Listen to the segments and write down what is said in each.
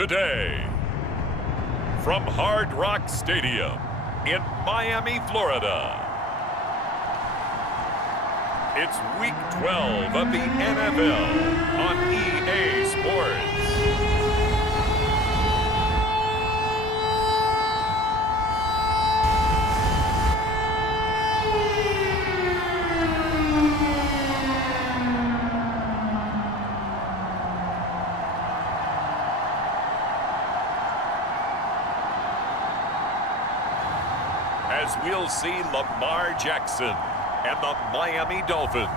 today. From Hard Rock Stadium in Miami, Florida, it's Week 12 of the NFL on EA Sports. As we'll see Lamar Jackson and the Miami Dolphins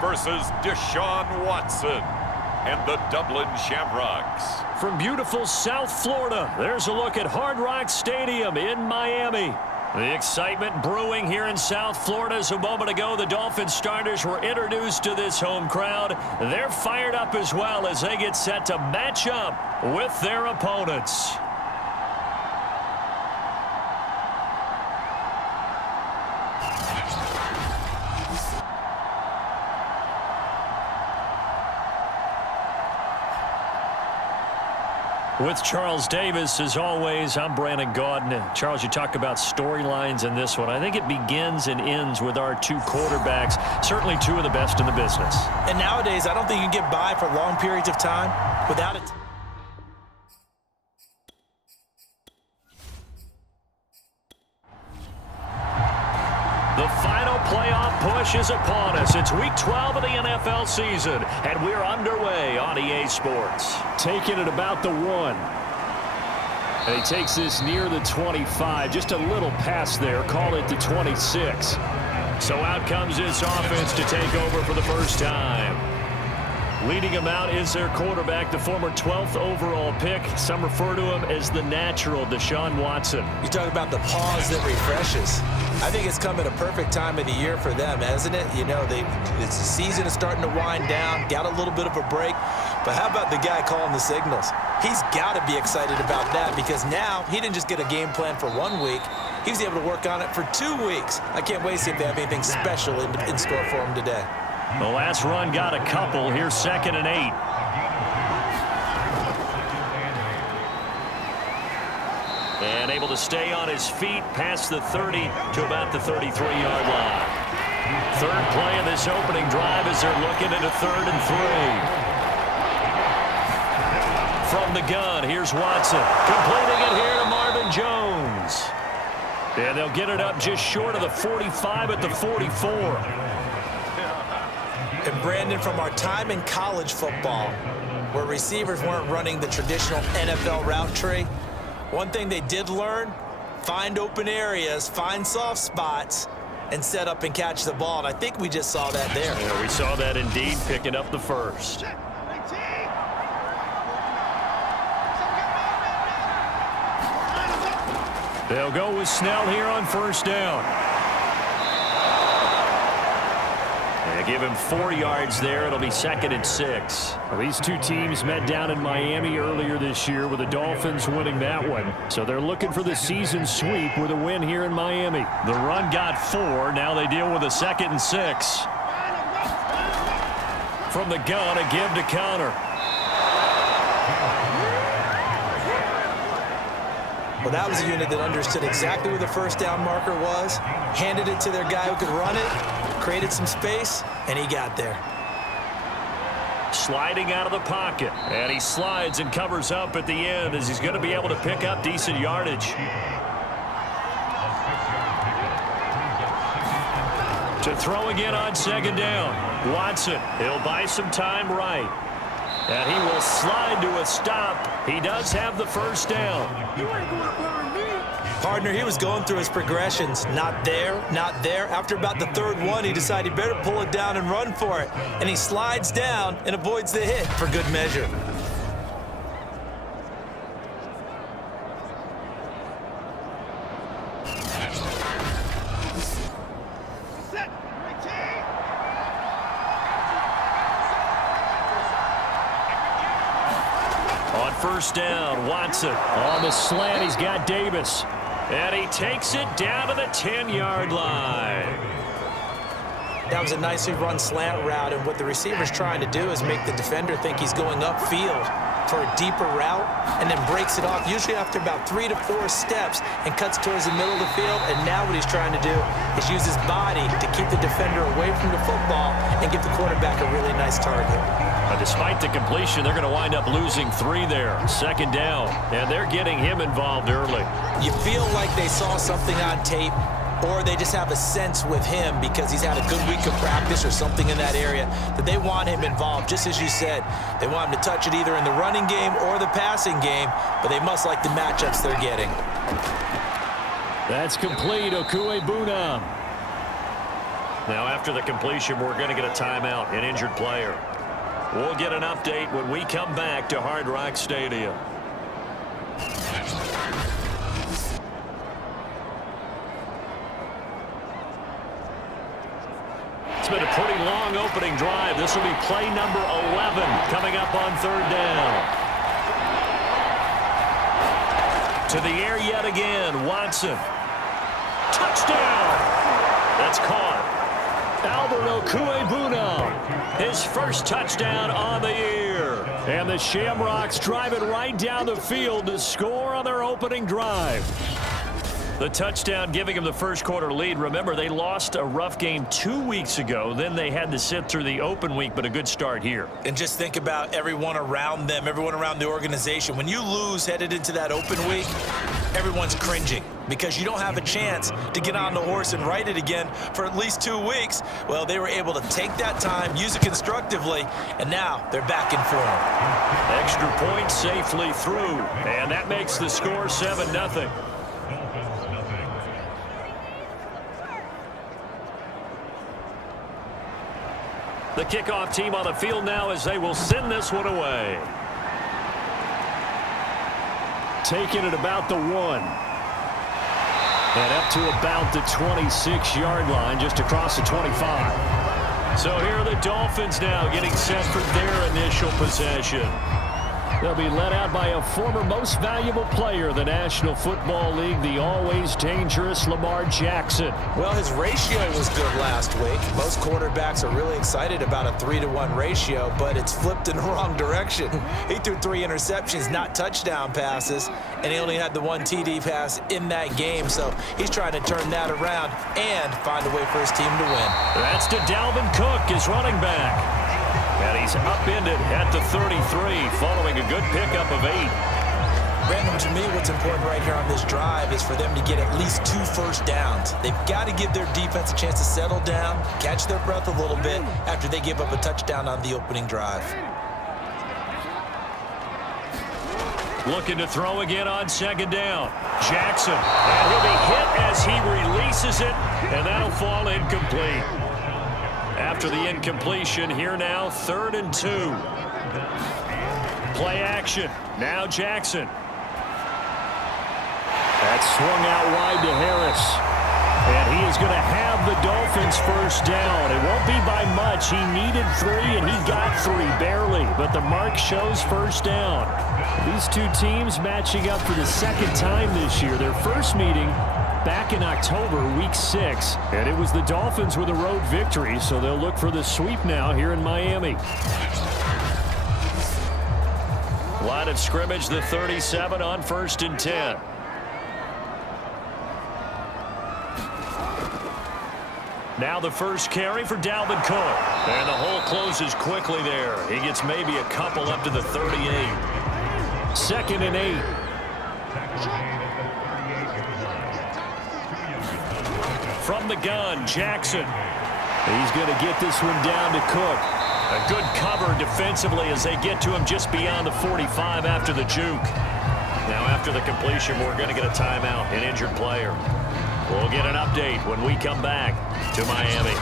versus Deshaun Watson and the Dublin Shamrocks. From beautiful South Florida, there's a look at Hard Rock Stadium in Miami. The excitement brewing here in South Florida. As a moment ago, the Dolphins starters were introduced to this home crowd. They're fired up as well as they get set to match up with their opponents. With Charles Davis, as always, I'm Brandon Gaudin. Charles, you talk about storylines in this one. I think it begins and ends with our two quarterbacks, certainly two of the best in the business. And nowadays, I don't think you can get by for long periods of time without it. The final playoff push is upon us. It's Week 12 of the NFL season, and we're underway on EA Sports. Taking it about the 1. And he takes this near the 25, just a little past there, call it the 26. So out comes this offense to take over for the first time. Leading him out is their quarterback, the former 12th overall pick. Some refer to him as the natural, Deshaun Watson. You talk about the pause that refreshes. I think it's come at a perfect time of the year for them, hasn't it? You know, the season is starting to wind down, got a little bit of a break. But how about the guy calling the signals? He's got to be excited about that because now he didn't just get a game plan for 1 week. He was able to work on it for 2 weeks. I can't wait to see if they have anything special in store for him today. The last run got a couple. Here's 2nd and 8. And able to stay on his feet past the 30 to about the 33-yard line. Third play of this opening drive as they're looking at a 3rd and 3. From the gun, here's Watson. Completing it here to Marvin Jones. And they'll get it up just short of the 45 at the 44. And Brandon, from our time in college football, where receivers weren't running the traditional NFL route tree, one thing they did learn, find open areas, find soft spots, and set up and catch the ball. And I think we just saw that there. Yeah, we saw that indeed, picking up the first. They'll go with Snell here on first down. They give him 4 yards there. It'll be 2nd and 6. Well, these two teams met down in Miami earlier this year with the Dolphins winning that one. So they're looking for the season sweep with a win here in Miami. The run got 4. Now they deal with a 2nd and 6. From the gun, a give to counter. Well, that was a unit that understood exactly where the first down marker was, handed it to their guy who could run it, created some space, and he got there. Sliding out of the pocket, and he slides and covers up at the end as he's going to be able to pick up decent yardage. To throw again on 2nd down. Watson, he'll buy some time right. And he will slide to a stop. He does have the first down. You ain't going to burn me. Partner, he was going through his progressions. Not there, not there. After about the 3rd one, he decided he better pull it down and run for it. And he slides down and avoids the hit for good measure. On first down, Watson on the slant. He's got Davis. And he takes it down to the 10-yard line. That was a nicely run slant route, and what the receiver's trying to do is make the defender think he's going upfield for a deeper route, and then breaks it off, usually after about 3 to 4 steps, and cuts towards the middle of the field. And now what he's trying to do is use his body to keep the defender away from the football and give the quarterback a really nice target. Despite the completion, they're going to wind up losing 3 there. 2nd down, and they're getting him involved early. You feel like they saw something on tape, or they just have a sense with him because he's had a good week of practice or something in that area that they want him involved. Just as you said, they want him to touch it either in the running game or the passing game, but they must like the matchups they're getting. That's complete. Okuebunam. Now after the completion, we're going to get a timeout, an injured player. We'll get an update when we come back to Hard Rock Stadium. It's been a pretty long opening drive. This will be play number 11 coming up on 3rd down. To the air yet again, Watson. Touchdown! That's caught. Albert Okuebunam, his first touchdown on the year. And the Shamrocks drive it right down the field to score on their opening drive. The touchdown giving them the first quarter lead. Remember, they lost a rough game 2 weeks ago. Then they had to sit through the open week, but a good start here. And just think about everyone around them, everyone around the organization. When you lose headed into that open week, everyone's cringing because you don't have a chance to get on the horse and ride it again for at least 2 weeks. Well, they were able to take that time, use it constructively, and now they're back in form. Extra point safely through, and that makes the score 7-0. The kickoff team on the field now as they will send this one away. Taking it about the 1. And up to about the 26-yard line, just across the 25. So here are the Dolphins now getting set for their initial possession. They'll be led out by a former most valuable player in the National Football League, the always dangerous Lamar Jackson. Well, his ratio was good last week. Most quarterbacks are really excited about a 3-to-1 ratio, but it's flipped in the wrong direction. He threw 3 interceptions, not touchdown passes, and he only had the 1 TD pass in that game. So he's trying to turn that around and find a way for his team to win. That's to Dalvin Cook, his running back. And he's upended at the 33 following a good pickup of 8. Brandon, to me, what's important right here on this drive is for them to get at least 2 first downs. They've got to give their defense a chance to settle down, catch their breath a little bit after they give up a touchdown on the opening drive. Looking to throw again on 2nd down. Jackson, and he'll be hit as he releases it, and that'll fall incomplete. After the incompletion, here now, 3rd and 2. Play action. Now Jackson. That's swung out wide to Harris. And he is going to have the Dolphins first down. It won't be by much. He needed 3, and he got 3, barely. But the mark shows first down. These two teams matching up for the 2nd time this year. Their first meeting back in October, week 6, and it was the Dolphins with a road victory, so they'll look for the sweep now here in Miami. Line of scrimmage, the 37 on 1st and 10. Now the first carry for Dalvin Cook, and the hole closes quickly there. He gets maybe a couple up to the 38. 2nd and 8. From the gun, Jackson. He's going to get this one down to Cook. A good cover defensively as they get to him just beyond the 45 after the juke. Now after the completion, we're going to get a timeout, an injured player. We'll get an update when we come back to Miami.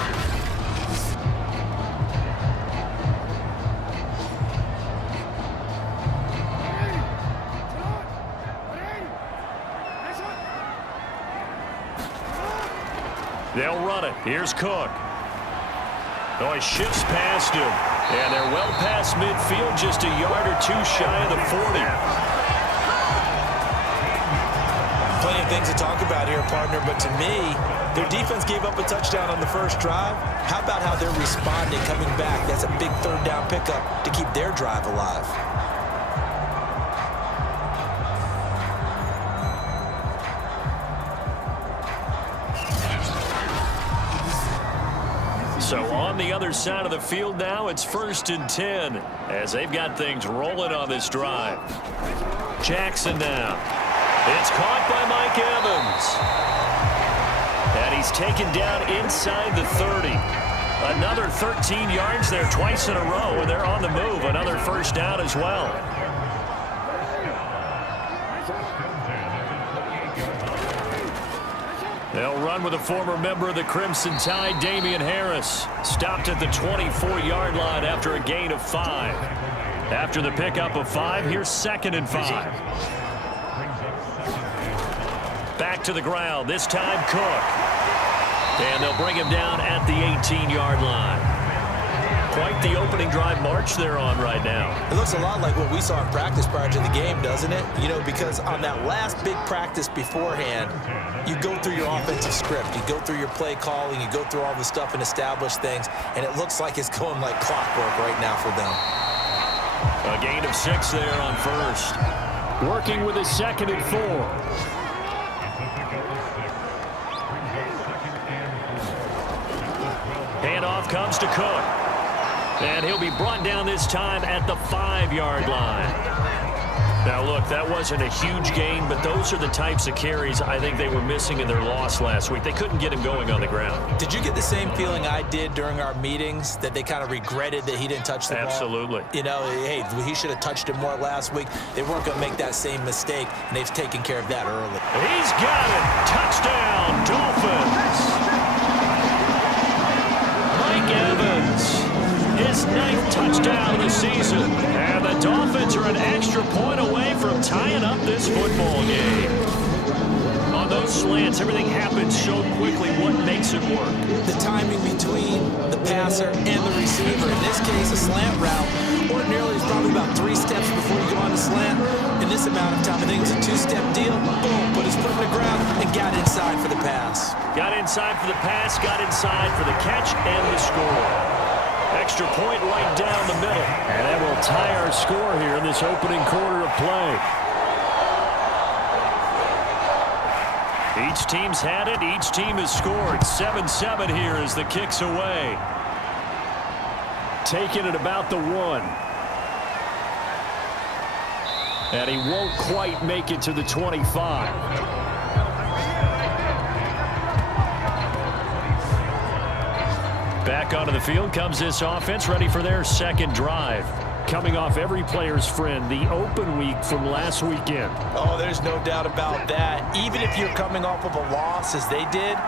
They'll run it. Here's Cook. Oh, he shifts past him. And they're well past midfield, just a yard or 2 shy of the 40. Plenty of things to talk about here, partner, but to me, their defense gave up a touchdown on the first drive. How about how they're responding, coming back? That's a big third down pickup to keep their drive alive. So on the other side of the field now, it's 1st and 10 as they've got things rolling on this drive. Jackson now. It's caught by Mike Evans. And he's taken down inside the 30. Another 13 yards there twice in a row, and they're on the move. Another first down as well. They'll run with a former member of the Crimson Tide, Damian Harris. Stopped at the 24-yard line after a gain of 5. After the pickup of 5, here's 2nd and 5. Back to the ground, this time Cook. And they'll bring him down at the 18-yard line. Quite the opening drive march they're on right now. It looks a lot like what we saw in practice prior to the game, doesn't it? You know, because on that last big practice beforehand, you go through your offensive script. You go through your play calling. You go through all the stuff and establish things. And it looks like it's going like clockwork right now for them. A gain of 6 there on first. Working with his 2nd and 4. Handoff comes to Cook. And he'll be brought down this time at the 5-yard line. Now, look, that wasn't a huge gain, but those are the types of carries I think they were missing in their loss last week. They couldn't get him going on the ground. Did you get the same feeling I did during our meetings, that they kind of regretted that he didn't touch the ball? Absolutely. You know, hey, he should have touched it more last week. They weren't going to make that same mistake, and they've taken care of that early. He's got it. Touchdown, Dolphins. Mike Evans. His 9th touchdown of the season. And the Dolphins are an extra point away from tying up this football game. On those slants, everything happens so quickly. What makes it work? The timing between the passer and the receiver. In this case, a slant route ordinarily is probably about 3 steps before you go on the slant. In this amount of time, I think it's a 2-step deal. Boom, put his foot in the ground and got inside for the pass. Got inside for the pass, got inside for the catch and the score. Extra point right down the middle. And that will tie our score here in this opening quarter of play. Each team's had it. Each team has scored. 7-7 here as the kick's away. Taking it about the 1. And he won't quite make it to the 25. Back onto the field comes this offense, ready for their 2nd drive. Coming off every player's friend, the open week from last weekend. Oh, there's no doubt about that. Even if you're coming off of a loss as they did,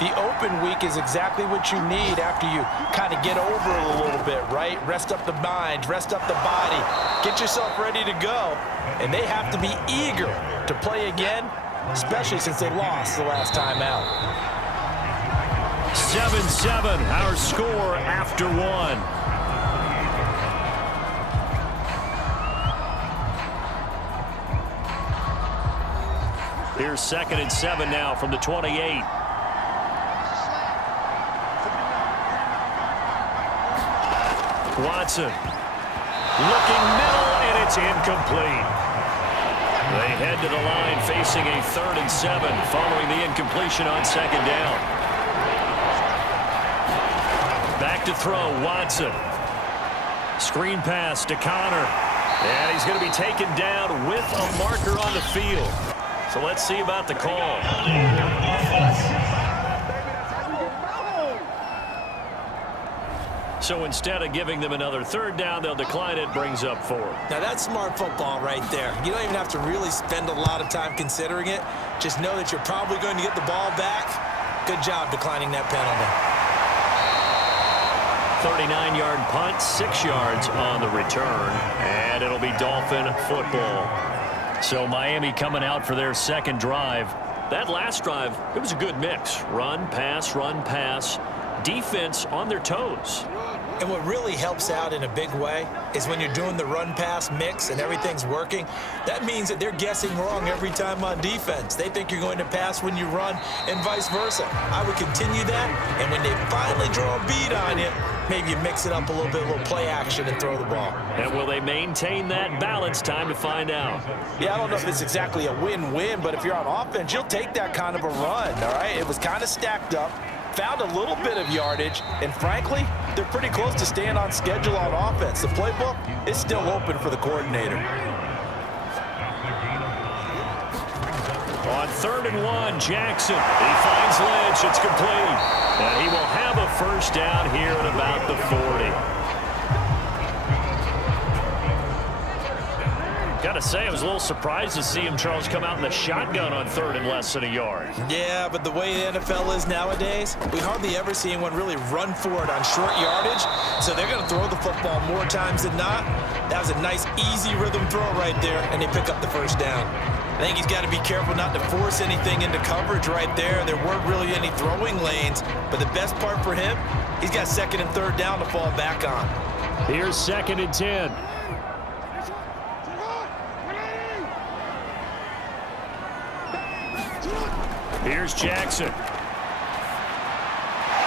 the open week is exactly what you need after you kind of get over it a little bit, right? Rest up the mind, rest up the body, get yourself ready to go. And they have to be eager to play again, especially since they lost the last time out. 7-7, our score after 1. Here's 2nd and 7 now from the 28. Watson looking middle, and it's incomplete. They head to the line facing a 3rd and 7 following the incompletion on 2nd down. Back to throw, Watson. Screen pass to Connor. And he's going to be taken down with a marker on the field. So let's see about the call. So instead of giving them another 3rd down, they'll decline it, brings up 4. Now that's smart football right there. You don't even have to really spend a lot of time considering it. Just know that you're probably going to get the ball back. Good job declining that penalty. 39-yard punt, 6 yards on the return, and it'll be Dolphin football. So Miami coming out for their 2nd drive. That last drive, it was a good mix. Run, pass, defense on their toes. And what really helps out in a big way is when you're doing the run-pass mix and everything's working, that means that they're guessing wrong every time on defense. They think you're going to pass when you run and vice versa. I would continue that, and when they finally draw a beat on you, maybe you mix it up a little bit, a little play action and throw the ball. And will they maintain that balance? Time to find out. Yeah, I don't know if it's exactly a win-win, but if you're on offense, you'll take that kind of a run, all right? It was kind of stacked up. Found a little bit of yardage, and frankly, they're pretty close to staying on schedule on offense. The playbook is still open for the coordinator. On 3rd and 1, Jackson. He finds Lynch. It's complete. And he will have a first down here at about the 40. Got to say, I was a little surprised to see him, Charles, come out in the shotgun on 3rd and less than a yard. Yeah, but the way the NFL is nowadays, we hardly ever see anyone really run for it on short yardage, so they're going to throw the football more times than not. That was a nice, easy rhythm throw right there, and they pick up the first down. I think he's got to be careful not to force anything into coverage right there. There weren't really any throwing lanes, but the best part for him, he's got 2nd and 3rd down to fall back on. Here's 2nd and 10. Here's Jackson.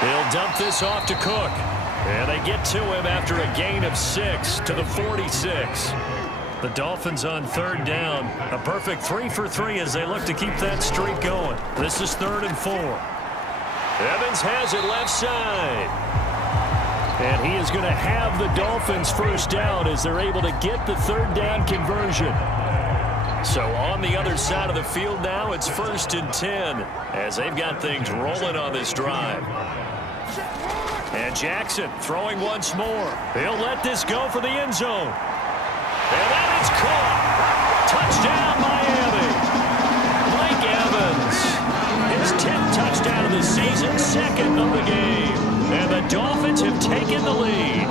He'll dump this off to Cook. And they get to him after a gain of 6 to the 46. The Dolphins on 3rd down. A perfect 3 for 3 as they look to keep that streak going. This is 3rd and 4. Evans has it left side. And he is going to have the Dolphins first down as they're able to get the 3rd down conversion. So on the other side of the field now, it's 1st and 10 as they've got things rolling on this drive. And Jackson throwing once more. He'll let this go for the end zone. And that is caught. Touchdown, Miami. Blake Evans. His 10th touchdown of the season, 2nd of the game. And the Dolphins have taken the lead.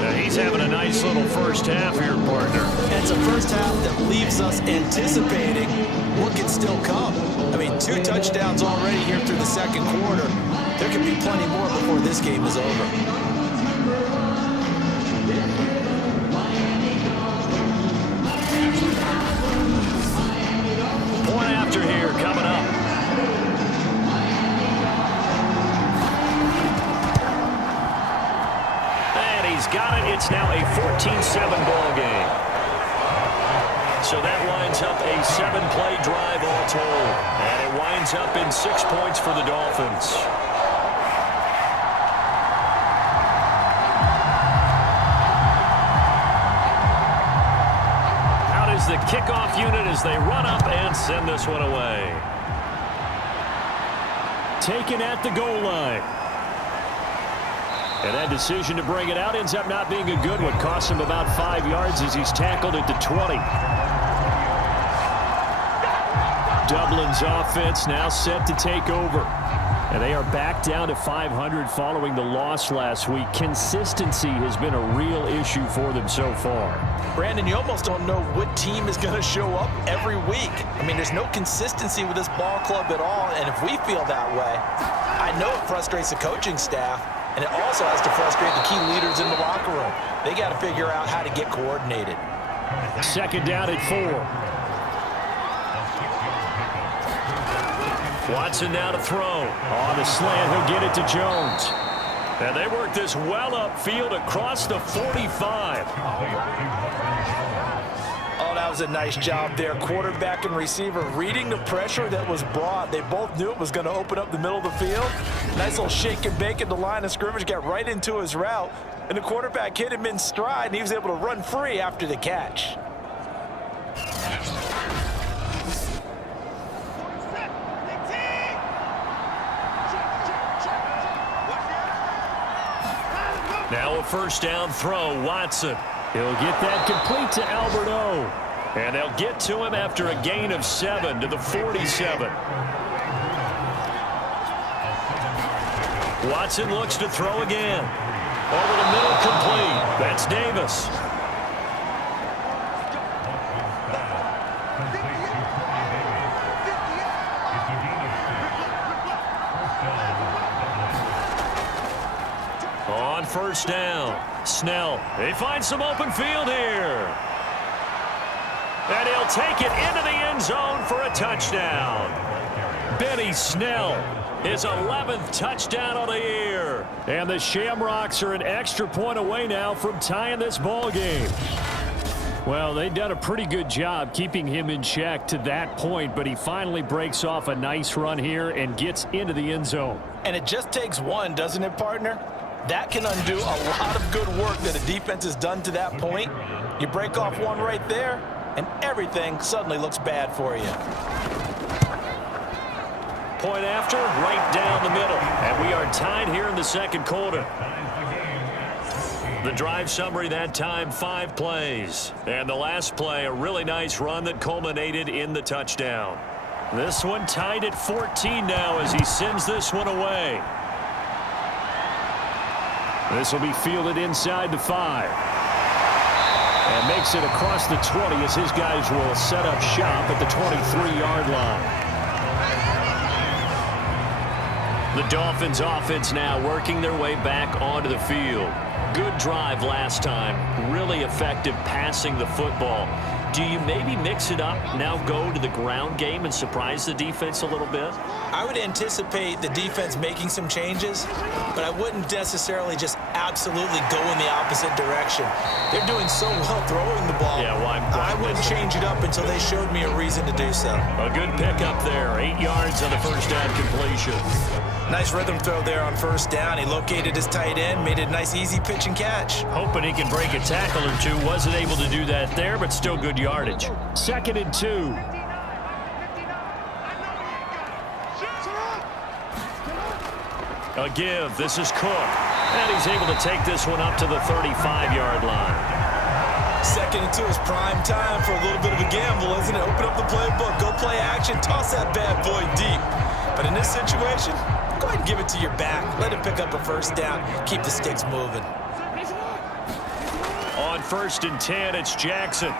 Now he's having a nice little first half here, partner. And it's a first half that leaves us anticipating what can still come. I mean, 2 touchdowns already here through the 2nd quarter. There can be plenty more before this game is over. Point after here coming up. And he's got it. It's now a 14-7 ball game. So that winds up a 7-play drive all told. And it winds up in 6 points for the Dolphins. The kickoff unit as they run up and send this one away. Taken at the goal line. And that decision to bring it out ends up not being a good one. Costs him about 5 yards as he's tackled at the 20. Dublin's offense now set to take over. And they are back down to 500 following the loss last week. Consistency has been a real issue for them so far. Brandon, you almost don't know what team is going to show up every week. I mean, there's no consistency with this ball club at all, and if we feel that way, I know it frustrates the coaching staff, and it also has to frustrate the key leaders in the locker room. They got to figure out how to get coordinated. 2nd down at 4. Watson now to throw. On the slant, he'll get it to Jones. And they work this well upfield across the 45. Oh, that was a nice job there. Quarterback and receiver reading the pressure that was brought. They both knew it was going to open up the middle of the field. Nice little shake and bake at the line of scrimmage, got right into his route. And the quarterback hit him in stride, and he was able to run free after the catch. Now a first down throw, Watson. He'll get that complete to Albert O. And they'll get to him after a gain of 7 to the 47. Watson looks to throw again. Over the middle, complete. That's Davis. On first down. Snell, they find some open field here. And he'll take it into the end zone for a touchdown. Benny Snell, his 11th touchdown of the year. And the Shamrocks are an extra point away now from tying this ball game. Well, they've done a pretty good job keeping him in check to that point, but he finally breaks off a nice run here and gets into the end zone. And it just takes one, doesn't it, partner? That can undo a lot of good work that a defense has done to that point. You break off one right there, and everything suddenly looks bad for you. Point after, right down the middle. And we are tied here in the second quarter. The drive summary that time, 5 plays. And the last play, a really nice run that culminated in the touchdown. This one tied at 14 now as he sends this one away. This will be fielded inside the 5. And makes it across the 20 as his guys will set up shop at the 23-yard line. The Dolphins offense now working their way back onto the field. Good drive last time. Really effective passing the football. Do you maybe mix it up, now go to the ground game and surprise the defense a little bit? I would anticipate the defense making some changes, but I wouldn't necessarily just absolutely go in the opposite direction. They're doing so well throwing the ball. Yeah, well, I wouldn't change it up until they showed me a reason to do so. A good pickup there. 8 yards on the first down completion. Nice rhythm throw there on first down. He located his tight end, made it a nice easy pitch and catch. Hoping he can break a tackle or two. Wasn't able to do that there, but still good yardage. 2nd and 2. A give. This is Cook. And he's able to take this one up to the 35-yard line. 2nd and 2 is prime time for a little bit of a gamble, isn't it? Open up the playbook, go play action, toss that bad boy deep. But in this situation, go ahead and give it to your back. Let him pick up a first down. Keep the sticks moving. On 1st and 10, it's Jackson.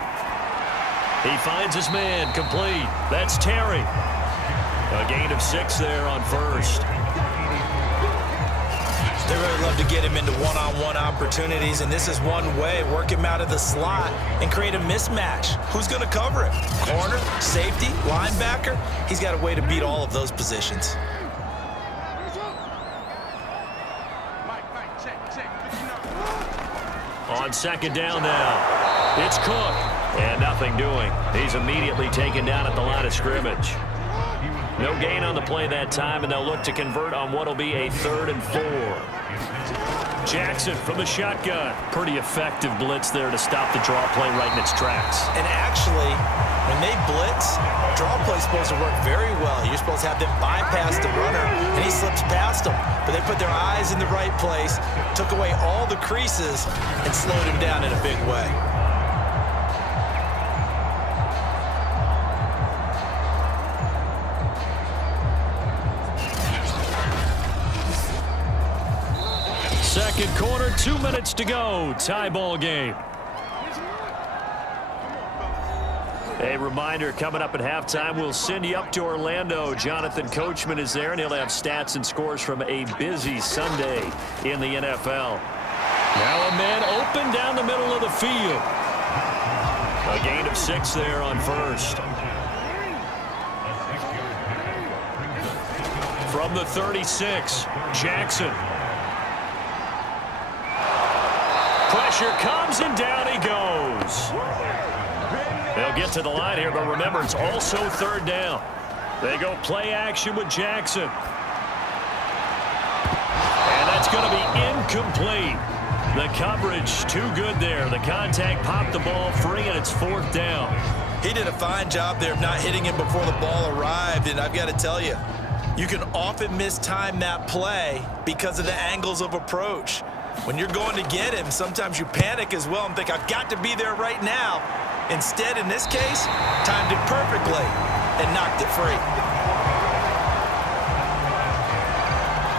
He finds his man, complete. That's Terry. A gain of 6 there on 1st. They really love to get him into one-on-one opportunities, and this is one way. Work him out of the slot and create a mismatch. Who's going to cover him? Corner, safety, linebacker? He's got a way to beat all of those positions. On 2nd down now, it's Cook. And nothing doing. He's immediately taken down at the line of scrimmage. No gain on the play that time, and they'll look to convert on what will be a 3rd and 4. Jackson from the shotgun. Pretty effective blitz there to stop the draw play right in its tracks. And actually, when they blitz, draw play's supposed to work very well. You're supposed to have them bypass the runner, and he slips past them. But they put their eyes in the right place, took away all the creases, and slowed him down in a big way. Second quarter, 2 minutes to go. Tie ball game. A reminder, coming up at halftime, we'll send you up to Orlando. Jonathan Coachman is there, and he'll have stats and scores from a busy Sunday in the NFL. Now a man open down the middle of the field. A gain of 6 there on 1st. From the 36, Jackson. Pressure comes, and down he goes. They'll get to the line here, but remember, it's also 3rd down. They go play action with Jackson. And that's going to be incomplete. The coverage too good there. The contact popped the ball free, and it's 4th down. He did a fine job there of not hitting him before the ball arrived, and I've got to tell you, you can often mistime that play because of the angles of approach. When you're going to get him, sometimes you panic as well and think, I've got to be there right now. Instead, in this case, timed it perfectly and knocked it free.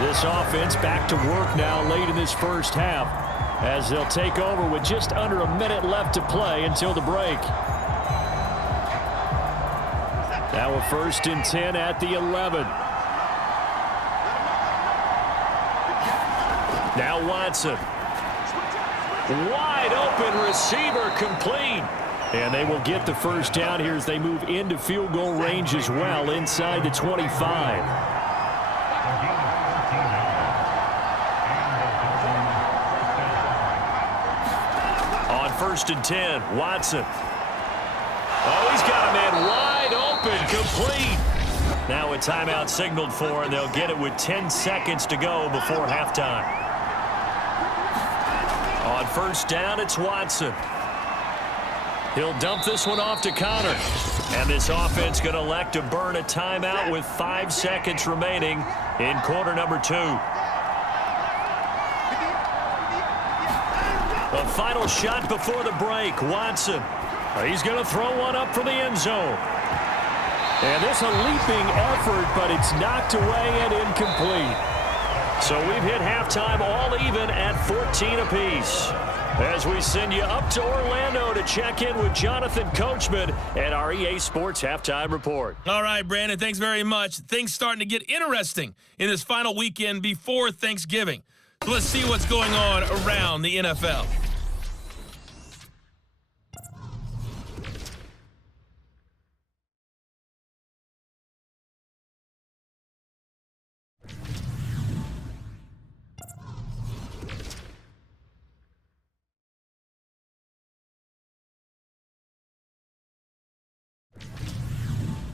This offense back to work now late in this first half as they'll take over with just under a minute left to play until the break. Now a 1st and 10 at the 11. Now Watson. Wide open receiver complete. And they will get the first down here as they move into field goal range as well inside the 25. On 1st and 10, Watson. Oh, he's got a man wide open, complete. Now a timeout signaled for, and they'll get it with 10 seconds to go before halftime. On 1st down, it's Watson. He'll dump this one off to Connor. And this offense going to elect to burn a timeout with 5 seconds remaining in quarter number 2. The final shot before the break, Watson. He's going to throw one up for the end zone. And this a leaping effort, but it's knocked away and incomplete. So we've hit halftime all even at 14 apiece. As we send you up to Orlando to check in with Jonathan Coachman and our EA Sports Halftime Report. All right, Brandon, thanks very much. Things starting to get interesting in this final weekend before Thanksgiving. So let's see what's going on around the NFL.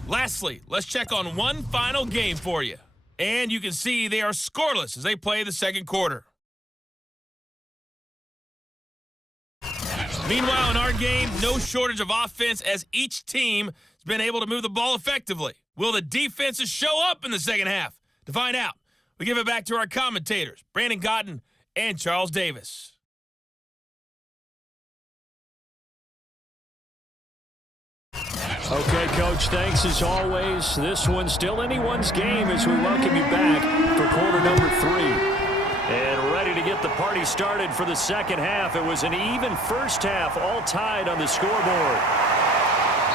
Lastly, let's check on one final game for you. And you can see they are scoreless as they play the second quarter. Meanwhile, in our game, no shortage of offense as each team has been able to move the ball effectively. Will the defenses show up in the second half? To find out, we give it back to our commentators, Brandon Cotton and Charles Davis. Okay, Coach, thanks as always. This one's still anyone's game as we welcome you back for quarter number 3. And ready to get the party started for the second half. It was an even first half, all tied on the scoreboard.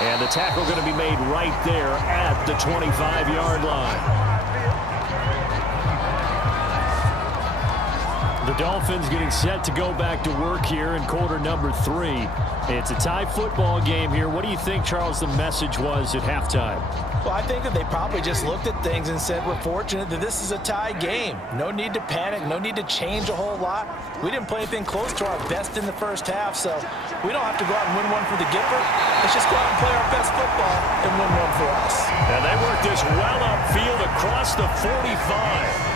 And the tackle going to be made right there at the 25-yard line. The Dolphins getting set to go back to work here in quarter number 3. It's a tie football game here. What do you think, Charles, the message was at halftime? Well, I think that they probably just looked at things and said, we're fortunate that this is a tie game. No need to panic, no need to change a whole lot. We didn't play anything close to our best in the first half, so we don't have to go out and win one for the Gipper. Let's just go out and play our best football and win one for us. And they work this well upfield across the 45.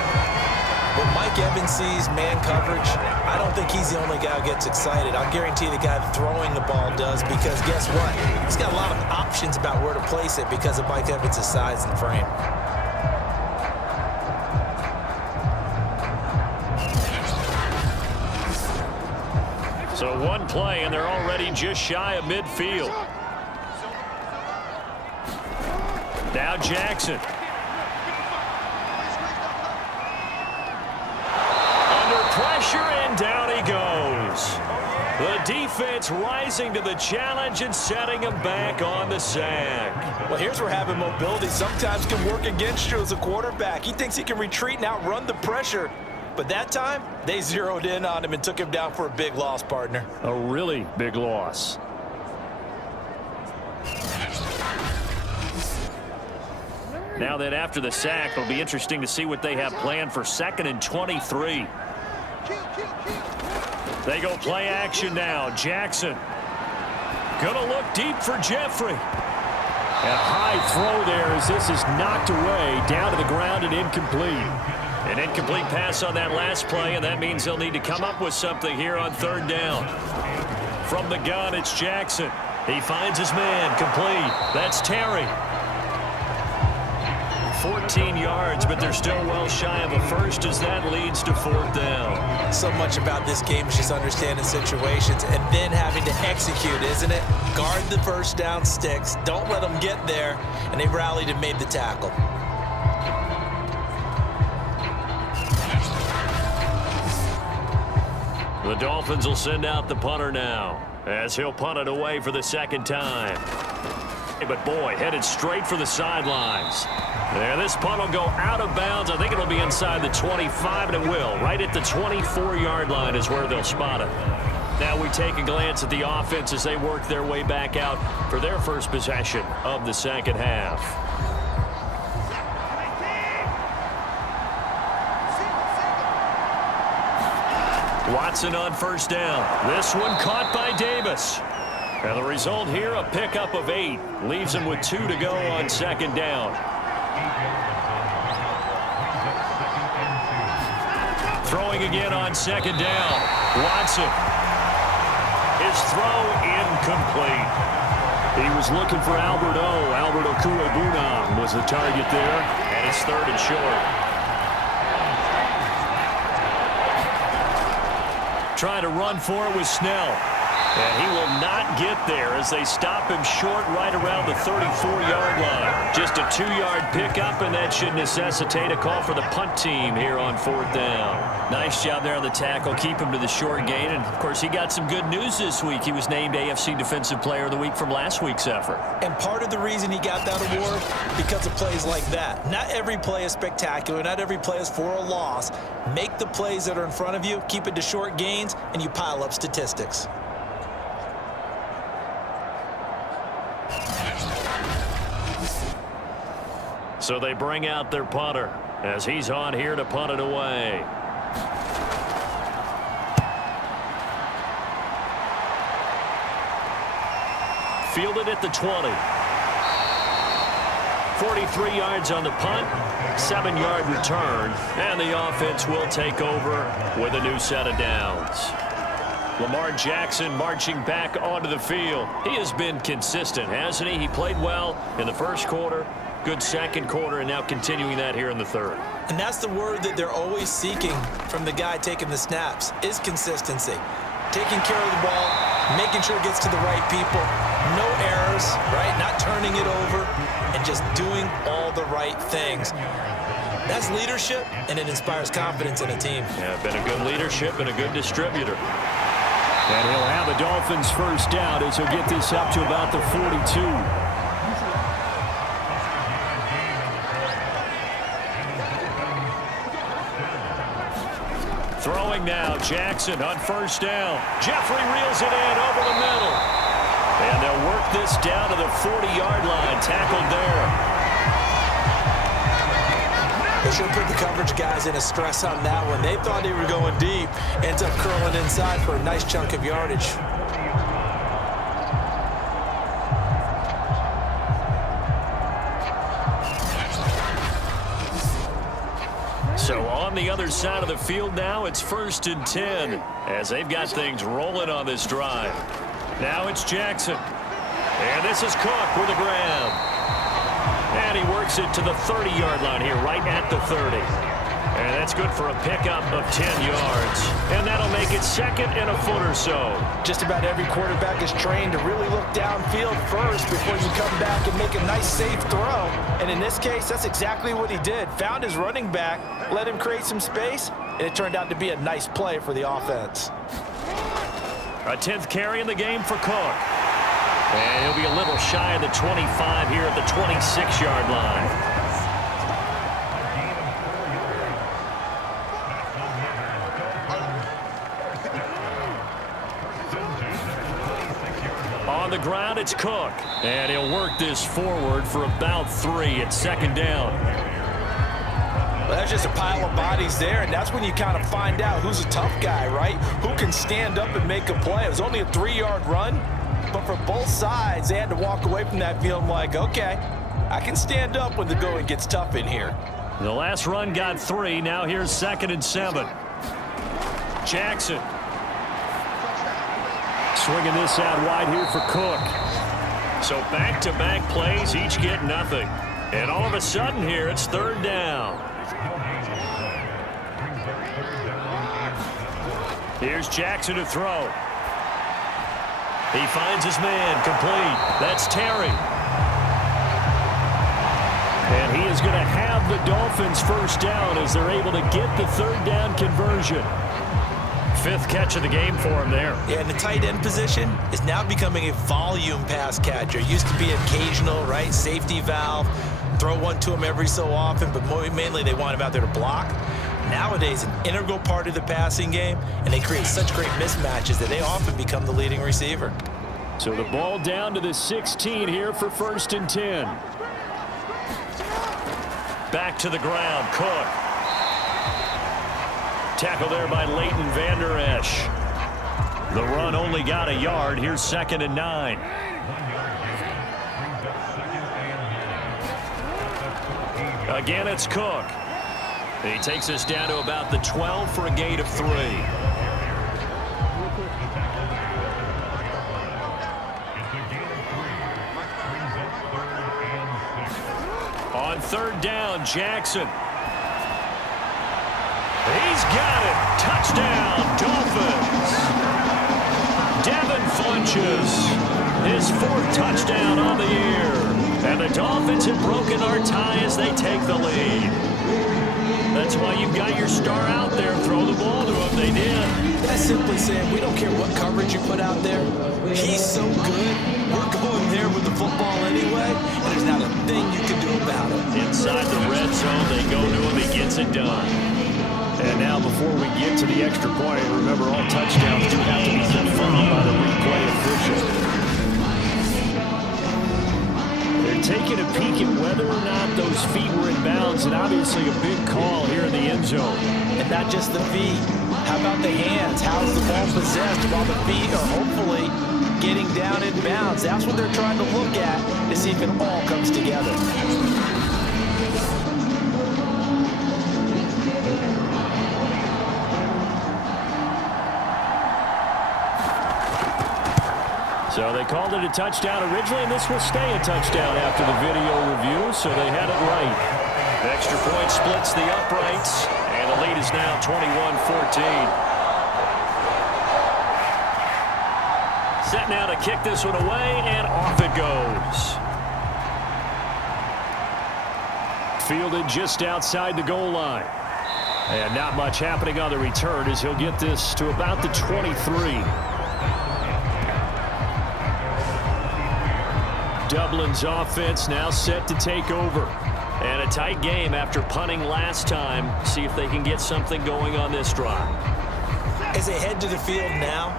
When Mike Evans sees man coverage, I don't think he's the only guy who gets excited. I'll guarantee the guy throwing the ball does, because guess what? He's got a lot of options about where to place it because of Mike Evans' size and frame. So one play, and they're already just shy of midfield. Now Jackson. Pressure, and down he goes. The defense rising to the challenge and setting him back on the sack. Well, here's where having mobility sometimes can work against you as a quarterback. He thinks he can retreat and outrun the pressure. But that time, they zeroed in on him and took him down for a big loss, partner. A really big loss. Now that after the sack, it'll be interesting to see what they have planned for 2nd and 23. They go play action now. Jackson gonna look deep for Jeffrey. And a high throw there as this is knocked away down to the ground and incomplete. An incomplete pass on that last play, and that means they'll need to come up with something here on 3rd down. From the gun, it's Jackson. He finds his man, complete. That's Terry. 14 yards, but they're still well shy of a first as that leads to 4th down. So much about this game is just understanding situations and then having to execute, isn't it? Guard the first down sticks. Don't let them get there. And they rallied and made the tackle. The Dolphins will send out the punter now as he'll punt it away for the 2nd time. But boy, headed straight for the sidelines. There, this punt will go out of bounds. I think it'll be inside the 25, and it will. Right at the 24-yard line is where they'll spot it. So we take a glance at the offense as they work their way back out for their first possession of the second half. Watson on first down. This one caught by Davis. And the result here, a pickup of 8. Leaves him with 2 to go on second down. Throwing again on second down. Watson. His throw incomplete. He was looking for Albert Okuebunam was the target there. And it's 3rd and short. Trying to run for it with Snell. And he will not get there as they stop him short right around the 34-yard line. Just a 2-yard pickup, and that should necessitate a call for the punt team here on 4th down. Nice job there on the tackle. Keep him to the short gain. And, of course, he got some good news this week. He was named AFC Defensive Player of the Week from last week's effort. And part of the reason he got that award, because of plays like that. Not every play is spectacular. Not every play is for a loss. Make the plays that are in front of you, keep it to short gains, and you pile up statistics. So they bring out their punter as he's on here to punt it away. Fielded at the 20. 43 yards on the punt, 7-yard return, and the offense will take over with a new set of downs. Lamar Jackson marching back onto the field. He has been consistent, hasn't he? He played well in the first quarter, good second quarter, and now continuing that here in the third. And that's the word that they're always seeking from the guy taking the snaps, is consistency. Taking care of the ball, making sure it gets to the right people, no errors, right? Not turning it over, and just doing all the right things. That's leadership, and it inspires confidence in a team. Yeah, been a good leadership and a good distributor. And he'll have the Dolphins first down as he'll get this up to about the 42. Throwing now, Jackson on first down. Jeffrey reels it in over the middle. And they'll work this down to the 40-yard line, tackled there. They should have put the coverage guys in a stress on that one. They thought they were going deep. Ends up curling inside for a nice chunk of yardage. So on the other side of the field now, it's 1st and 10 as they've got things rolling on this drive. Now it's Jackson. And this is Cook with a grab. And he works it to the 30-yard line here, right at the 30. And that's good for a pickup of 10 yards. And that'll make it 2nd and a foot or so. Just about every quarterback is trained to really look downfield first before you come back and make a nice, safe throw. And in this case, that's exactly what he did. Found his running back, let him create some space, and it turned out to be a nice play for the offense. A 10th carry in the game for Cook. And he'll be a little shy of the 25 here at the 26-yard line. On the ground, it's Cook. And he'll work this forward for about 3 at 2nd down. Well, that's just a pile of bodies there, and that's when you kind of find out who's a tough guy, right? Who can stand up and make a play. It was only a 3-yard run. But for both sides, they had to walk away from that feeling like, okay, I can stand up when the going gets tough in here. The last run got 3. Now here's 2nd and 7. Jackson. Swinging this out wide here for Cook. So back-to-back plays, each get nothing. And all of a sudden here, it's 3rd down. Here's Jackson to throw. He finds his man, complete. That's Terry. And he is going to have the Dolphins first down as they're able to get the 3rd down conversion. 5th catch of the game for him there. Yeah, and the tight end position is now becoming a volume pass catcher. It used to be occasional, right? Safety valve. Throw one to him every so often, but mainly they want him out there to block. nowadays an integral part of the passing game, and they create such great mismatches that they often become the leading receiver. So the ball down to the 16 here for 1st and 10. Back to the ground, Cook. Tackle there by Leighton Vander Esch. The run only got a yard. Here's 2nd and 9. Again, it's Cook. He takes us down to about the 12 for a gain of 3. On 3rd down, Jackson. He's got it. Touchdown, Dolphins. Devin Funches, his 4th touchdown on the year. And the Dolphins have broken our tie as they take the lead. That's why you've got your star out there. Throw the ball to him. They did. That's simply saying we don't care what coverage you put out there. He's so good. We're going there with the football anyway, and there's not a thing you can do about it. Inside the red zone, they go to him. He gets it done. And now before we get to the extra point, remember all touchdowns do have to be confirmed by the replay official. They're taking a peek at whether or not those feet were in bounds, and obviously a big call here in the end zone. And not just the feet. How about the hands? How's the ball possessed while the feet are hopefully getting down in bounds? That's what they're trying to look at to see if it all comes together. So they called it a touchdown originally, and this will stay a touchdown after the video review, so they had it right. The extra point splits the uprights, and the lead is now 21-14. Set now to kick this one away, and off it goes. Fielded just outside the goal line. And not much happening on the return as he'll get this to about the 23. Dublin's offense now set to take over. And a tight game after punting last time. See if they can get something going on this drive. As they head to the field now,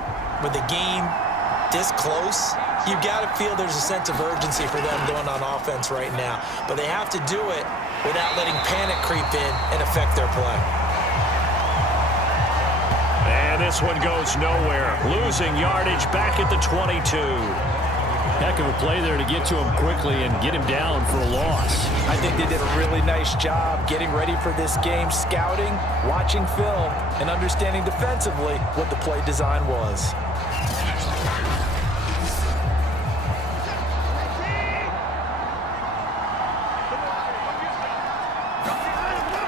with the game this close, you've got to feel there's a sense of urgency for them going on offense right now. But they have to do it without letting panic creep in and affect their play. And this one goes nowhere. Losing yardage back at the 22. Heck of a play there to get to him quickly and get him down for a loss. I think they did a really nice job getting ready for this game, scouting, watching film, and understanding defensively what the play design was.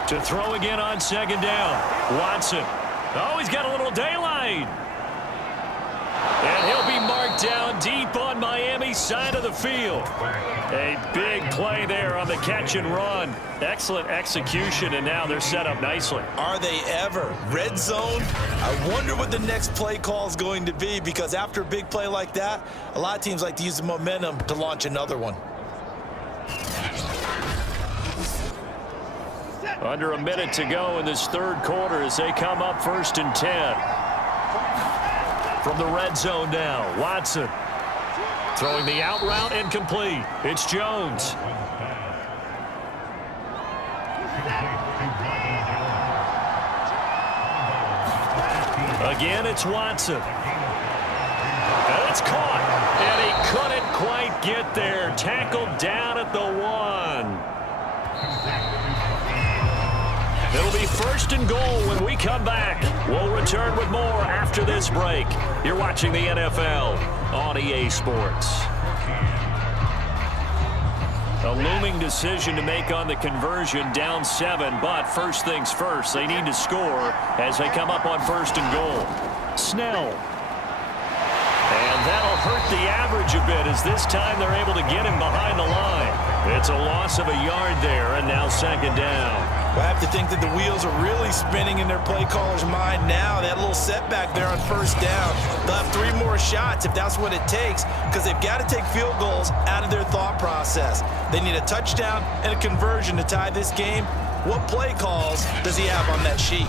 To throw again on 2nd down. Watson. Oh, he's got a little daylight. And he'll be marked down deep on Miami's side of the field. A big play there on the catch and run. Excellent execution, and now they're set up nicely. Are they ever? Red zone? I wonder what the next play call is going to be, because after a big play like that, a lot of teams like to use the momentum to launch another one. Under a minute to go in this 3rd quarter as they come up 1st and 10. From the red zone now, Watson throwing the out route incomplete. It's Jones. Again, it's Watson. And it's caught. And he couldn't quite get there. Tackled down at the 1. It'll be 1st and goal when we come back. We'll return with more after this break. You're watching the NFL on EA Sports. A looming decision to make on the conversion, down 7, but first things first, they need to score as they come up on 1st and goal. Snell. And that'll hurt the average a bit as this time they're able to get him behind the line. It's a loss of a yard there, and now 2nd down. Well, I have to think that the wheels are really spinning in their play caller's mind now. That little setback there on 1st down. They'll have 3 more shots if that's what it takes, because they've got to take field goals out of their thought process. They need a touchdown and a conversion to tie this game, What play calls does he have on that sheet?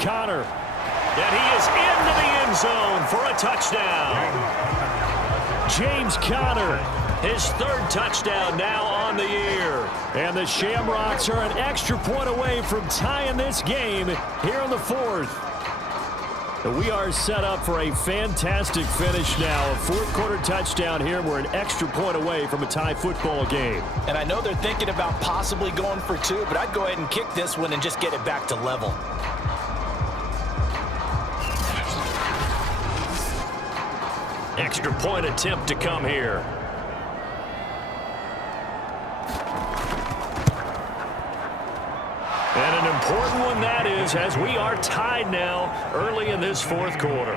Connor. And he is into the end zone for a touchdown. James Conner, his third touchdown now on the year. And the Shamrocks are an extra point away from tying this game here in the fourth. We are set up for a fantastic finish now. A fourth-quarter touchdown here. We're an extra point away from a tie football game. And I know they're thinking about possibly going for two, but I'd go ahead and kick this one and just get it back to level. Extra point attempt to come here. And an important one that is, as we are tied now early in this fourth quarter.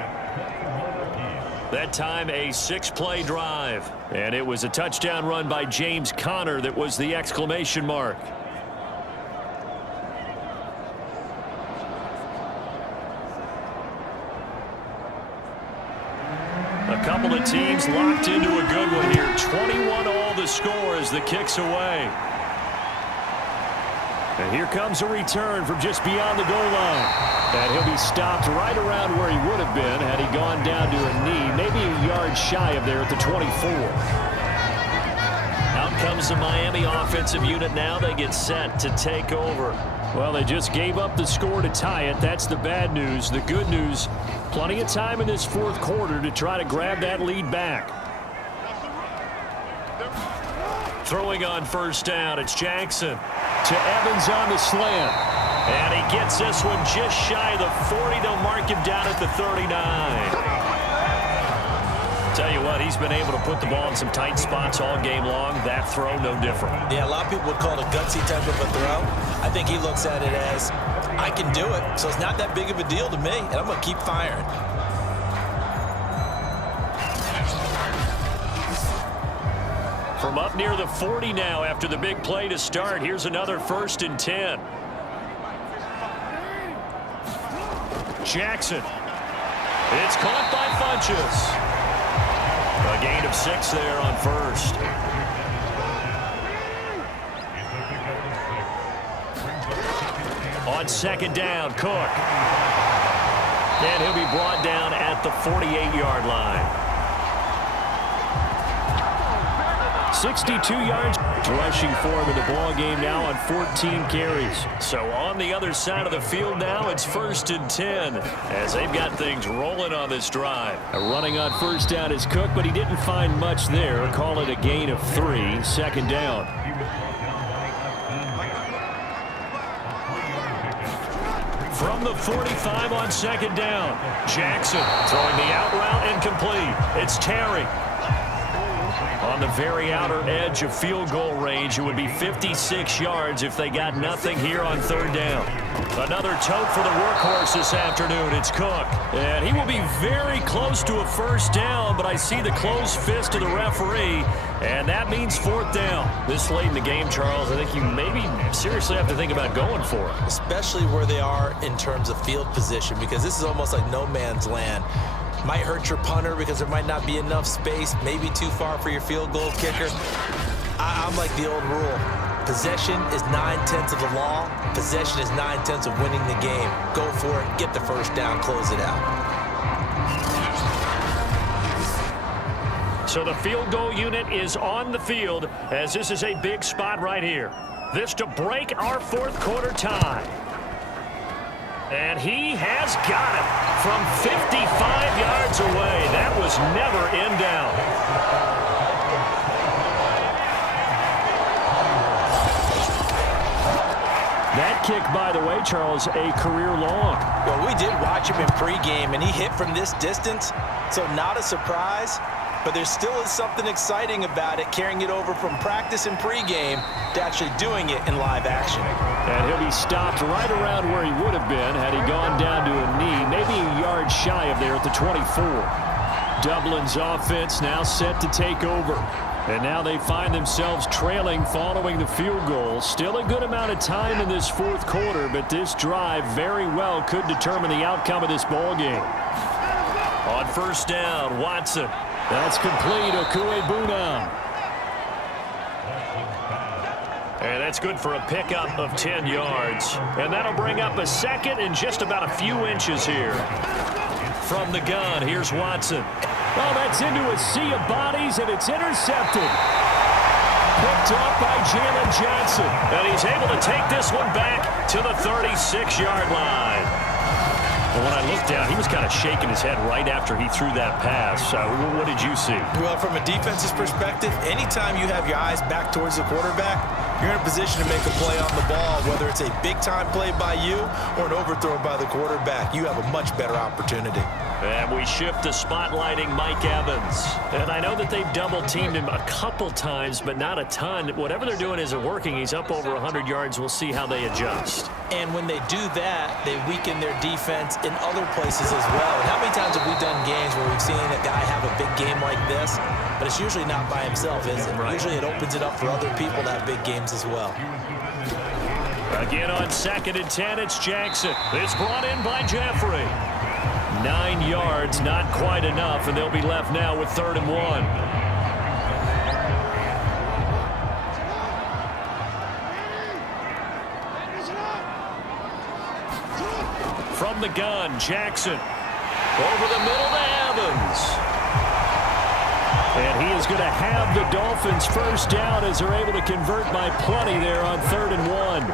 That time a 6-play drive. And it was a touchdown run by James Conner that was the exclamation mark. A couple of teams locked into a good one here. 21 all the score as the kick's away. And here comes a return from just beyond the goal line. And he'll be stopped right around where he would have been had he gone down to a knee, maybe a yard shy of there at the 24. Out comes the Miami offensive unit now. They get set to take over. Well, they just gave up the score to tie it. That's the bad news. The good news, plenty of time in this fourth quarter to try to grab that lead back. Throwing on first down, it's Jackson. To Evans on the slant. And he gets this one just shy of the 40. They'll mark him down at the 39. Tell you what, he's been able to put the ball in some tight spots all game long. That throw, no different. Yeah, a lot of people would call it a gutsy type of a throw. I think he looks at it as, I can do it, so it's not that big of a deal to me, and I'm going to keep firing. From up near the 40 now after the big play to start. Here's another 1st and 10. Jackson. It's caught by Funchess. A gain of 6 there on first. On second down, Cook. And he'll be brought down at the 48-yard line. 62 yards rushing for him in the ball game now on 14 carries. So on the other side of the field now, it's 1st and 10 as they've got things rolling on this drive. Running on first down is Cook, but he didn't find much there. Call it a gain of 3. 2nd down. From the 45 on 2nd down, Jackson throwing the out route incomplete. It's Terry. On the very outer edge of field goal range, it would be 56 yards if they got nothing here on 3rd down. Another tote for the workhorse this afternoon. It's Cook. And he will be very close to a 1st down, but I see the closed fist of the referee, and that means 4th down. This late in the game, Charles, I think you maybe seriously have to think about going for it. Especially where they are in terms of field position, because this is almost like no man's land. Might hurt your punter because there might not be enough space, maybe too far for your field goal kicker. I'm like the old rule. Possession is 9/10 of the law. Possession is 9/10 of winning the game. Go for it, get the 1st down, close it out. So the field goal unit is on the field as this is a big spot right here. This to break our 4th quarter tie. And he has got it from 55 yards away. That was never in doubt. That kick, by the way, Charles, a career long. Well, we did watch him in pregame, and he hit from this distance, so not a surprise. But there still is something exciting about it, carrying it over from practice and pregame to actually doing it in live action. And he'll be stopped right around where he would have been had he gone down to a knee, maybe a yard shy of there at the 24. Dublin's offense now set to take over. And now they find themselves trailing following the field goal. Still a good amount of time in this 4th quarter, but this drive very well could determine the outcome of this ball game. On first down, Watson. That's complete. Okuebuna. And that's good for a pickup of 10 yards. And that'll bring up a second and just about a few inches here. From the gun, here's Watson. Oh, that's into a sea of bodies, and it's intercepted. Picked up by Jalen Johnson. And he's able to take this one back to the 36-yard line. Well, when I looked down, he was kind of shaking his head right after he threw that pass. What did you see? Well, from a defense's perspective, anytime you have your eyes back towards the quarterback, you're in a position to make a play on the ball, whether it's a big-time play by you or an overthrow by the quarterback. You have a much better opportunity. And we shift to spotlighting Mike Evans. And I know that they've double-teamed him a couple times, but not a ton. Whatever they're doing isn't working. He's up over 100 yards. We'll see how they adjust. And when they do that, they weaken their defense in other places as well. And how many times have we done games where we've seen a guy have a big game like this, but it's usually not by himself, is it? Right. Usually it opens it up for other people to have big games as well. Again on 2nd and 10, it's Jackson. It's brought in by Jeffrey. 9 yards, not quite enough, and they'll be left now with 3rd and 1. From the gun, Jackson. Over the middle to Evans. And he is going to have the Dolphins first down as they're able to convert by plenty there on 3rd and 1.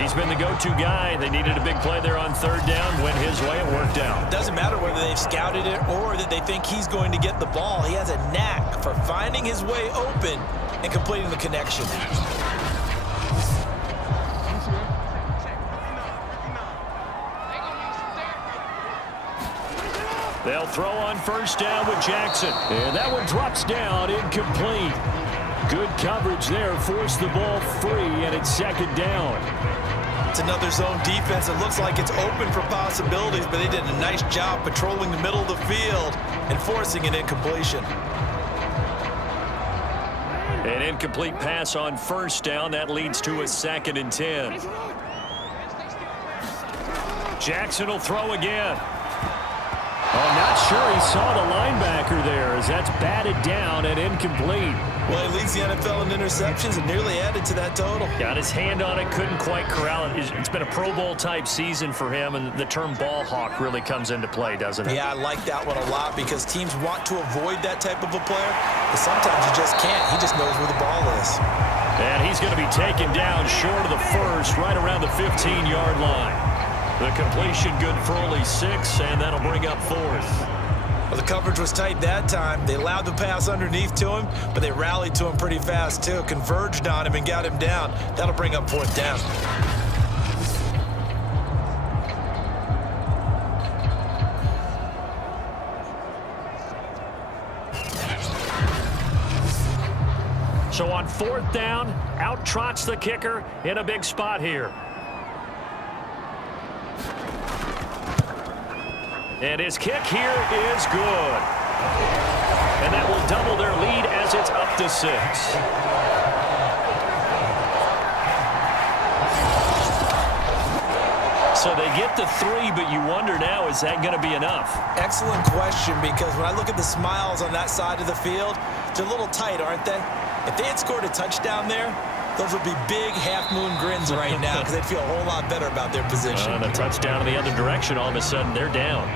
He's been the go-to guy. They needed a big play there on 3rd down. Went his way. It worked out. It doesn't matter whether they've scouted it or that they think he's going to get the ball. He has a knack for finding his way open and completing the connection. They'll throw on first down with Jackson. And that one drops down, incomplete. Good coverage there, forced the ball free, and it's 2nd down. It's another zone defense. It looks like it's open for possibilities, but they did a nice job patrolling the middle of the field and forcing an incompletion. An incomplete pass on first down. That leads to a 2nd and 10. Jackson will throw again. I'm not sure he saw the linebacker there as that's batted down and incomplete. Well, he leads the NFL in interceptions and nearly added to that total. Got his hand on it, couldn't quite corral it. It's been a Pro Bowl-type season for him, and the term ball hawk really comes into play, doesn't it? Yeah, I like that one a lot because teams want to avoid that type of a player, but sometimes you just can't. He just knows where the ball is. And he's going to be taken down short of the first, right around the 15-yard line. The completion good for only 6, and that'll bring up 4th. Well, the coverage was tight that time. They allowed the pass underneath to him, but they rallied to him pretty fast, too. Converged on him and got him down. That'll bring up 4th down. So on 4th down, out trots the kicker in a big spot here. And his kick here is good. And that will double their lead as it's up to 6. So they get to 3, but you wonder now, is that going to be enough? Excellent question, because when I look at the smiles on that side of the field, they're a little tight, aren't they? If they had scored a touchdown there, those would be big half-moon grins right now because they'd feel a whole lot better about their position. And a touchdown in the other direction, all of a sudden they're down.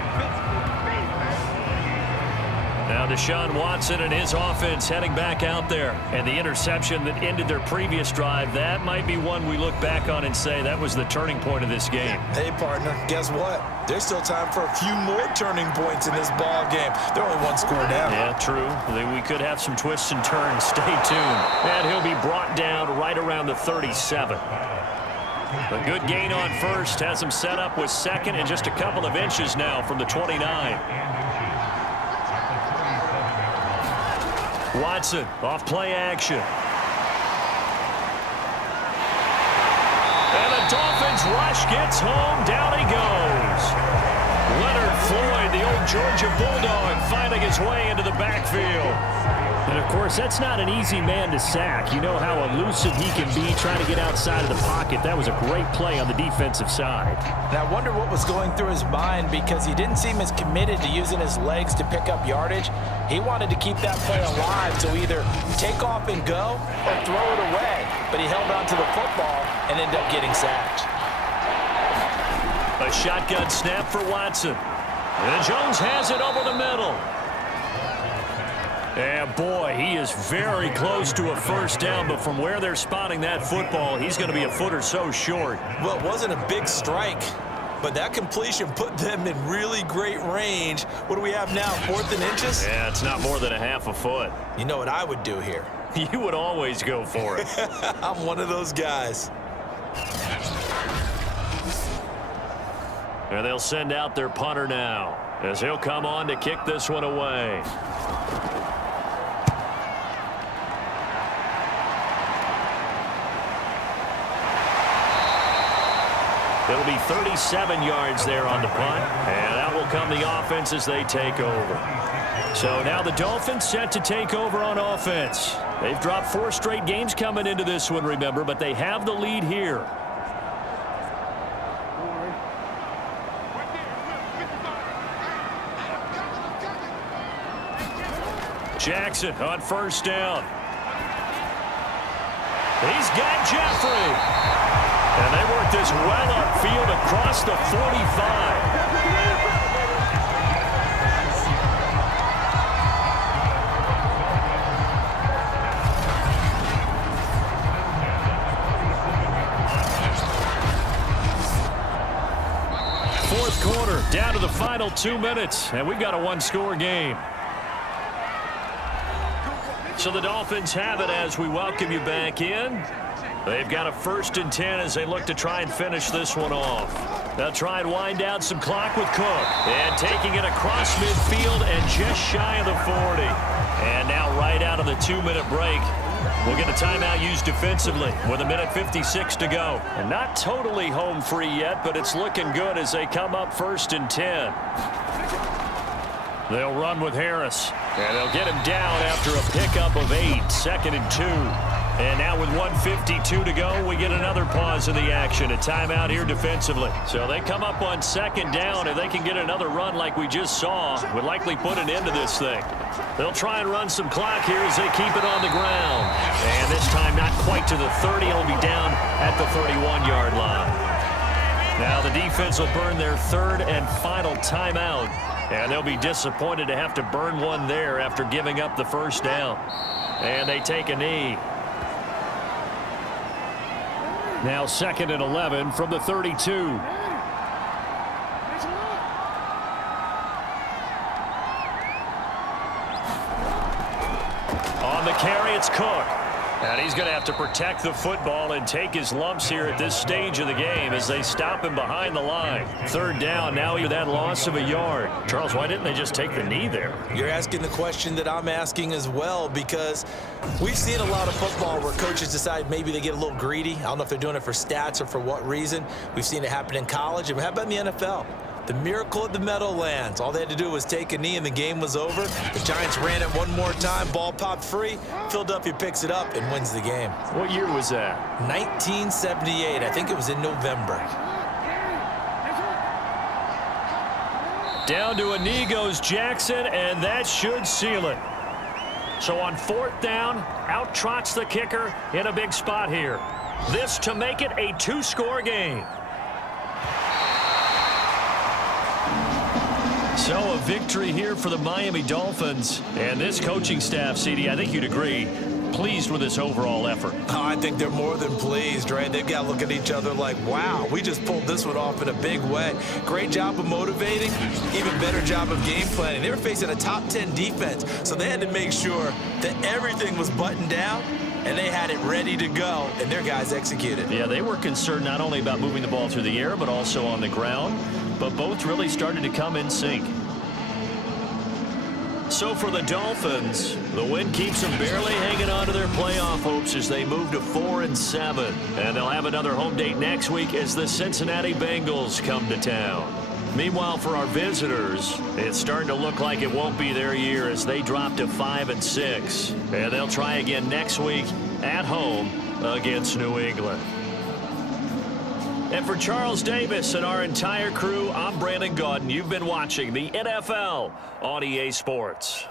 Now Deshaun Watson and his offense heading back out there. And the interception that ended their previous drive, that might be one we look back on and say that was the turning point of this game. Hey, partner, guess what? There's still time for a few more turning points in this ball game. They're only 1 score down. Yeah, true. We could have some twists and turns. Stay tuned. And he'll be brought down right around the 37. A good gain on first has him set up with 2nd and just a couple of inches now from the 29. Watson off play action. And the Dolphins rush gets home. Down he goes. Leonard Floyd, the old Georgia Bulldog finding his way into the backfield. And, of course, that's not an easy man to sack. You know how elusive he can be trying to get outside of the pocket. That was a great play on the defensive side. And I wonder what was going through his mind, because he didn't seem as committed to using his legs to pick up yardage. He wanted to keep that play alive to either take off and go or throw it away. But he held on to the football and ended up getting sacked. A shotgun snap for Watson. And Jones has it over the middle. And boy, he is very close to a first down, but from where they're spotting that football, he's going to be a foot or so short. Well, it wasn't a big strike, but that completion put them in really great range. What do we have now, 4th and inches? Yeah, it's not more than a half a foot. You know what I would do here? You would always go for it. I'm one of those guys. And they'll send out their punter now, as he'll come on to kick this one away. It'll be 37 yards there on the punt, and that will come the offense as they take over. So now the Dolphins set to take over on offense. They've dropped 4 straight games coming into this one, remember, but they have the lead here. Jackson on first down. He's got Jeffrey. And they work this well upfield across the 45. Fourth quarter, down to the final 2 minutes, and we've got a 1-score game. So the Dolphins have it as we welcome you back in. They've got a 1st and 10 as they look to try and finish this one off. They'll try and wind down some clock with Cook. And taking it across midfield and just shy of the 40. And now right out of the 2-minute break, we'll get a timeout used defensively with 1:56 to go. And not totally home free yet, but it's looking good as they come up 1st and 10. They'll run with Harris. And they'll get him down after a pickup of 8, 2nd and 2. And now with 1:52 to go, we get another pause in the action. A timeout here defensively. So they come up on 2nd down. If they can get another run like we just saw, would likely put an end to this thing. They'll try and run some clock here as they keep it on the ground. And this time not quite to the 30. It'll be down at the 31-yard line. Now the defense will burn their 3rd and final timeout. And they'll be disappointed to have to burn one there after giving up the first down. And they take a knee. Now 2nd and 11 from the 32. On the carry, it's Cook. And he's going to have to protect the football and take his lumps here at this stage of the game as they stop him behind the line. 3rd down, now you're that loss of a yard. Charles, why didn't they just take the knee there? You're asking the question that I'm asking as well, because we've seen a lot of football where coaches decide maybe they get a little greedy. I don't know if they're doing it for stats or for what reason. We've seen it happen in college. And how about in the NFL? The miracle of the Meadowlands. All they had to do was take a knee and the game was over. The Giants ran it one more time. Ball popped free. Philadelphia picks it up and wins the game. What year was that? 1978. I think it was in November. Down to a knee goes Jackson, and that should seal it. So on 4th down, out trots the kicker in a big spot here. This to make it a 2-score game. So a victory here for the Miami Dolphins. And this coaching staff, CD, I think you'd agree, pleased with this overall effort. Oh, I think they're more than pleased, right? They've got to look at each other like, wow, we just pulled this one off in a big way. Great job of motivating, even better job of game planning. They were facing a top 10 defense, so they had to make sure that everything was buttoned down, and they had it ready to go, and their guys executed. Yeah, they were concerned not only about moving the ball through the air, but also on the ground. But both really started to come in sync. So for the Dolphins, the win keeps them barely hanging on to their playoff hopes as they move to 4-7. And they'll have another home date next week as the Cincinnati Bengals come to town. Meanwhile, for our visitors, it's starting to look like it won't be their year as they drop to 5-6. And they'll try again next week at home against New England. And for Charles Davis and our entire crew, I'm Brandon Gaudin. You've been watching the NFL on EA Sports.